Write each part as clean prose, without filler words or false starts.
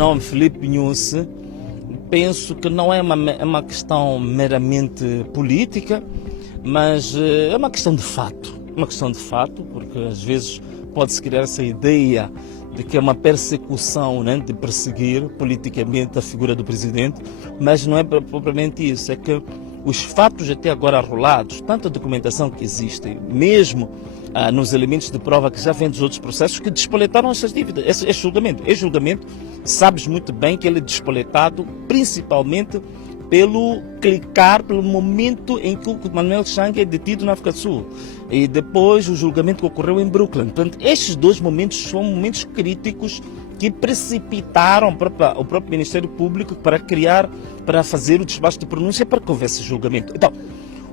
nome Filipe Nyusi, penso que não é uma questão meramente política, mas é uma questão de fato. Uma questão de fato, porque às vezes pode-se criar essa ideia de que é uma persecução, né, de perseguir politicamente a figura do presidente, mas não é propriamente isso. É que os fatos até agora arrolados, tanta documentação que existe, mesmo nos elementos de prova que já vêm dos outros processos, que despoletaram essas dívidas. Esse julgamento, sabes muito bem que ele é despoletado principalmente pelo momento em que o Manuel Chang é detido na África do Sul e depois o julgamento que ocorreu em Brooklyn. Portanto, estes dois momentos são momentos críticos que precipitaram o próprio Ministério Público para fazer o despacho de pronúncia para que houvesse julgamento. Então,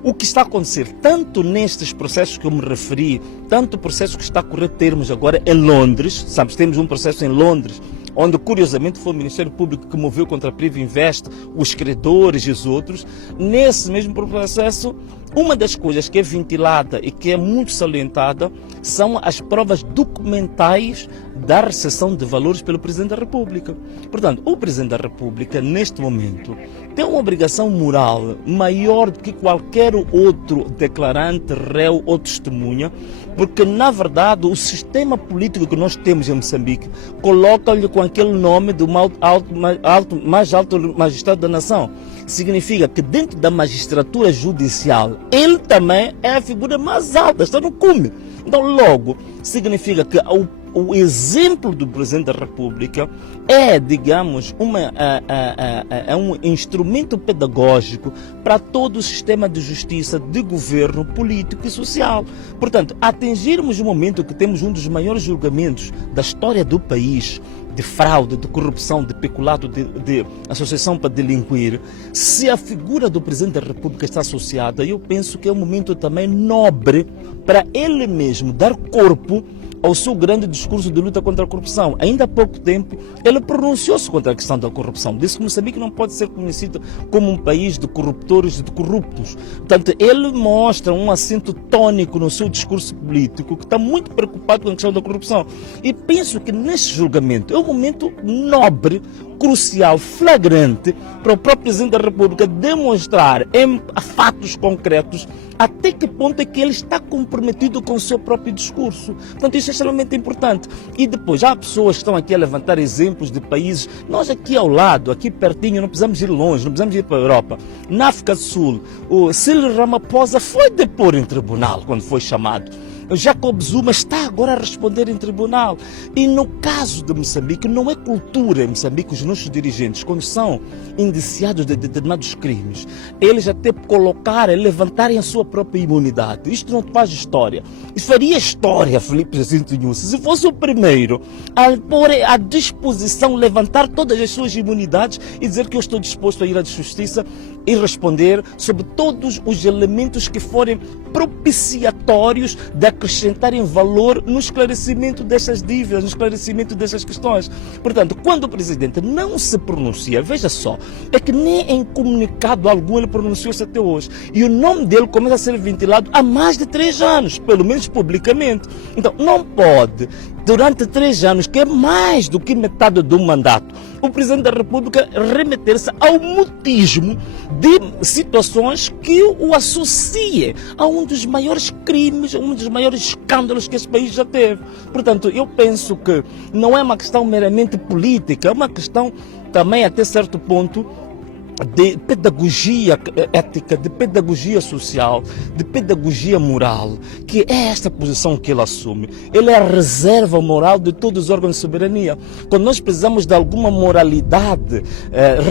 o que está a acontecer, tanto nestes processos que eu me referi, tanto o processo que está a correr termos agora em Londres, sabes, temos um processo em Londres, onde curiosamente foi o Ministério Público que moveu contra a Priva Invest, os credores e os outros. Nesse mesmo processo, uma das coisas que é ventilada e que é muito salientada são as provas documentais da recepção de valores pelo Presidente da República. Portanto, o Presidente da República, neste momento, tem uma obrigação moral maior do que qualquer outro declarante, réu ou testemunha, porque, na verdade, o sistema político que nós temos em Moçambique coloca-lhe com aquele nome do mais alto magistrado da nação. Significa que dentro da magistratura judicial, ele também é a figura mais alta, está no cume. Então, logo, significa que o exemplo do Presidente da República é, digamos, um instrumento pedagógico para todo o sistema de justiça, de governo, político e social. Portanto, atingirmos o momento que temos um dos maiores julgamentos da história do país, de fraude, de corrupção, de peculato, de associação para delinquir, se a figura do Presidente da República está associada, eu penso que é um momento também nobre para ele mesmo dar corpo ao seu grande discurso de luta contra a corrupção. Ainda há pouco tempo, ele pronunciou-se contra a questão da corrupção. Disse que Moçambique não pode ser conhecido como um país de corruptores e de corruptos. Portanto, ele mostra um acento tônico no seu discurso político, que está muito preocupado com a questão da corrupção. E penso que neste julgamento é um momento nobre, crucial, flagrante, para o próprio Presidente da República demonstrar em fatos concretos até que ponto é que ele está comprometido com o seu próprio discurso. Portanto, isso é extremamente importante. E depois, há pessoas que estão aqui a levantar exemplos de países, nós aqui ao lado, aqui pertinho, não precisamos ir longe, não precisamos ir para a Europa. Na África do Sul, o Cyril Ramaphosa foi depor em tribunal quando foi chamado. Jacob Zuma está agora a responder em tribunal. E no caso de Moçambique, não é cultura em Moçambique, os nossos dirigentes, quando são indiciados de determinados crimes, eles até colocarem, levantarem a sua própria imunidade. Isto não faz história. Isso faria história, Filipe Nyusi, se fosse o primeiro a pôr à disposição, levantar todas as suas imunidades e dizer que eu estou disposto a ir à justiça e responder sobre todos os elementos que forem propiciatórios de acrescentarem valor no esclarecimento dessas dívidas, no esclarecimento dessas questões. Portanto, quando o Presidente não se pronuncia, veja só, é que nem em comunicado algum ele pronunciou-se até hoje. E o nome dele começa a ser ventilado há mais de 3 anos, pelo menos publicamente. Então, não pode, durante 3 anos, que é mais do que metade do mandato, o Presidente da República remeter-se ao mutismo de situações que o associe a um dos maiores crimes, a um dos maiores escândalos que esse país já teve. Portanto, eu penso que não é uma questão meramente política, é uma questão também, até certo ponto, de pedagogia ética, de pedagogia social, de pedagogia moral, que é esta posição que ele assume. Ele é a reserva moral de todos os órgãos de soberania. Quando nós precisamos de alguma moralidade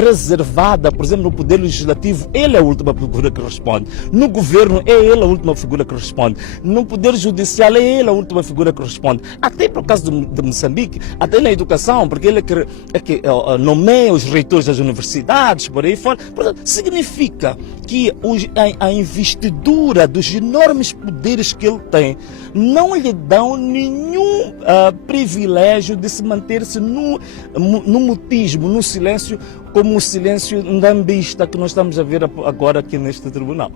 reservada, por exemplo, no Poder Legislativo, ele é a última figura que responde. No Governo, é ele a última figura que responde. No Poder Judicial, é ele a última figura que responde. Até por causa de Moçambique, até na educação, porque ele é que nomeia os reitores das universidades, por aí fora. Portanto, significa que a investidura dos enormes poderes que ele tem não lhe dão nenhum privilégio de se manter-se no mutismo, no silêncio, como o silêncio ndambista que nós estamos a ver agora aqui neste tribunal.